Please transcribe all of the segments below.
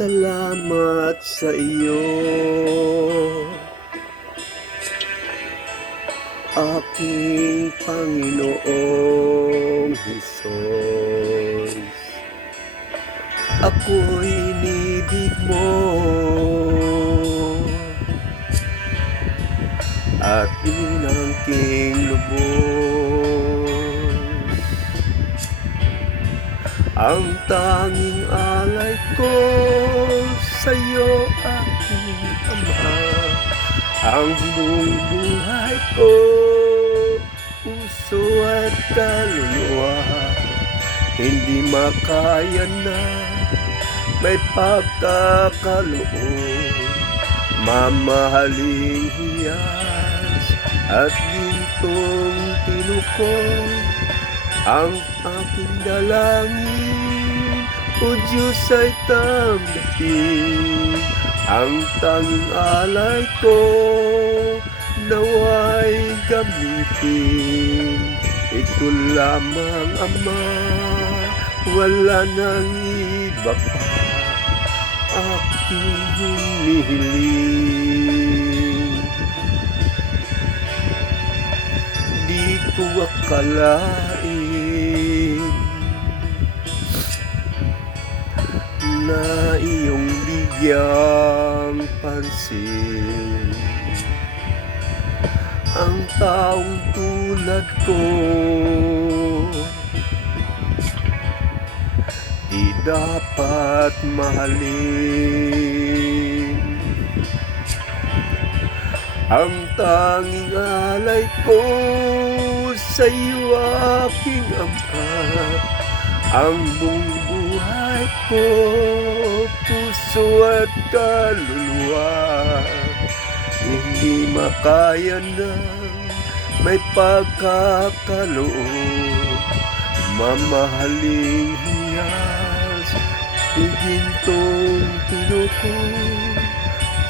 salamat sa iyo, aking Panginoong Hesus. Ako'y inibig mo at inangking lubos. Ang tanging alay ko sa'yo, aking Ama, ang buong buhay ko, puso at kaluluwa, hindi makaya na may pagkakaloob, mamahaling hiyas at gintong tinukong ang aking dalangin, o Diyos ay tanggapin. Ang tanging alay ko naway gamitin. Ito lamang, Ama, wala nang iba pa aking hinihiling. Di ko akalain na iyong bigyang pansin ang taong tulad ko. Di dapat mahalin. Ang tanging alay ko sa iyo, aking Ama, ang buong buhay ko, puso at kaluluwa, hindi makaya na may pagkakaloob, mamahaling hiyas, higintong tinukong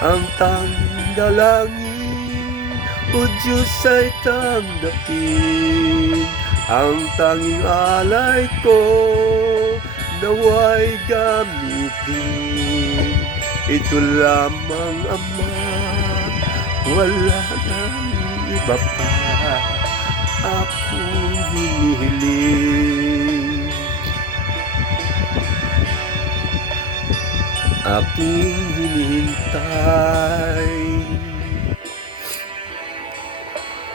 ang tanging dalangin, o Diyos ay tanggapin. Ang tanging alay ko naway gamitin. Ito lamang, Ama, wala nang iba pa akong hinihiling. Aking hinihintay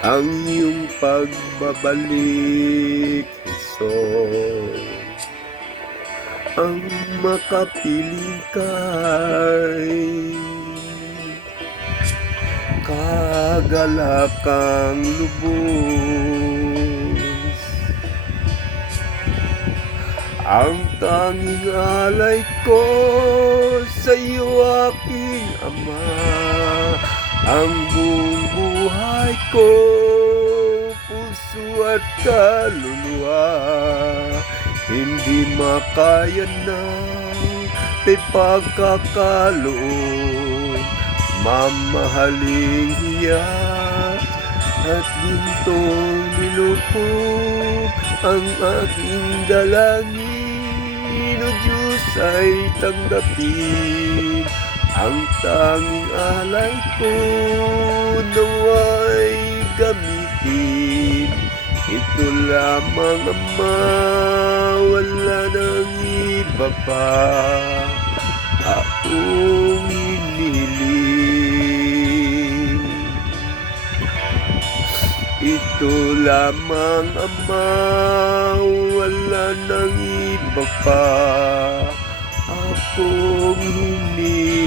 ang iyong pagbabalik, Hesus. Ang makapiling kay kagalakang lubos. Ang tanging alay ko sa iyo, aking Ama, ang buong buhay ko, puso at kaluluwa, hindi makaya na may pagkakaloob, mamahaling hiyas at gintong nilupog ang aking dalangin, o Diyos ay tanggapin. Ang tanging alay ko naway gamitin. Ito lamang, Ama, wala nang iba pa akong hinihiling. Ito lamang, Ama, wala nang iba pa akong hinihiling.